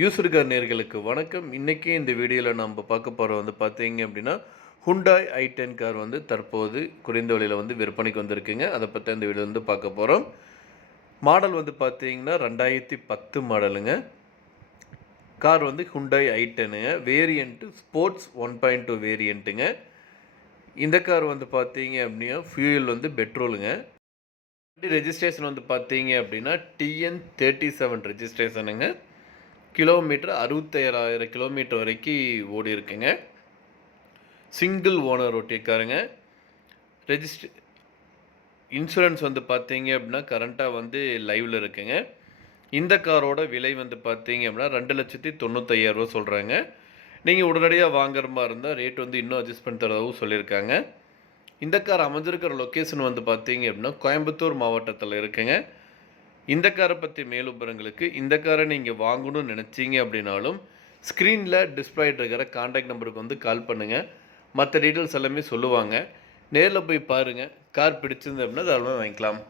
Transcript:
User car நேயர்களுக்கு வணக்கம். இன்றைக்கி இந்த வீடியோவில் நம்ம பார்க்க போகிற பார்த்தீங்க அப்படின்னா ஹுண்டாய் i10 கார் தற்போது குறைந்த விலையில் விற்பனைக்கு வந்திருக்குங்க. அதை பற்றி இந்த வீடியோ பார்க்க போகிறோம். மாடல் பார்த்தீங்கன்னா 2010 மாடலுங்க. கார் ஹுண்டாய் i10ங்க. வேரியண்ட்டு ஸ்போர்ட்ஸ் 1.2 வேரியண்ட்டுங்க. இந்த கார் பார்த்தீங்க அப்படின்னா ஃபியூயல் பெட்ரோலுங்க. ரெஜிஸ்ட்ரேஷன் பார்த்தீங்க அப்படின்னா TN37 ரெஜிஸ்ட்ரேஷனுங்க. கிலோமீட்டர் 65,000 கிலோமீட்டர் வரைக்கும் ஓடி இருக்குங்க. Single owner ஓட்டியிருக்காருங்க. இன்சூரன்ஸ் பார்த்தீங்க அப்படின்னா கரண்ட்டாக லைவில் இருக்குங்க. இந்த காரோட விலை பார்த்தீங்க அப்படின்னா 2,95,000 சொல்கிறாங்க. நீங்கள் உடனடியாக வாங்குற மாதிரி இருந்தால் ரேட் இன்னும் அட்ஜஸ்ட் பண்ணி தரதாகவும் சொல்லியிருக்காங்க. இந்த கார் அமைஞ்சிருக்கிற லொக்கேஷன் பார்த்தீங்க அப்படின்னா கோயம்புத்தூர் மாவட்டத்தில் இருக்குங்க. இந்த காரை பற்றி மேலும் விவரங்களுக்கு இந்த காரை நீங்கள் வாங்கணும்னு நினச்சிங்க அப்படின்னாலும் ஸ்க்ரீனில் டிஸ்பிளே இருக்கிற கான்டாக்ட் நம்பருக்கு கால் பண்ணுங்கள். மற்ற டீட்டெயில்ஸ் எல்லாமே சொல்லுவாங்க. நேரில் போய் பாருங்கள். கார் பிடிச்சிருந்து அப்படின்னா தாராளமாக வாங்கிக்கலாம்.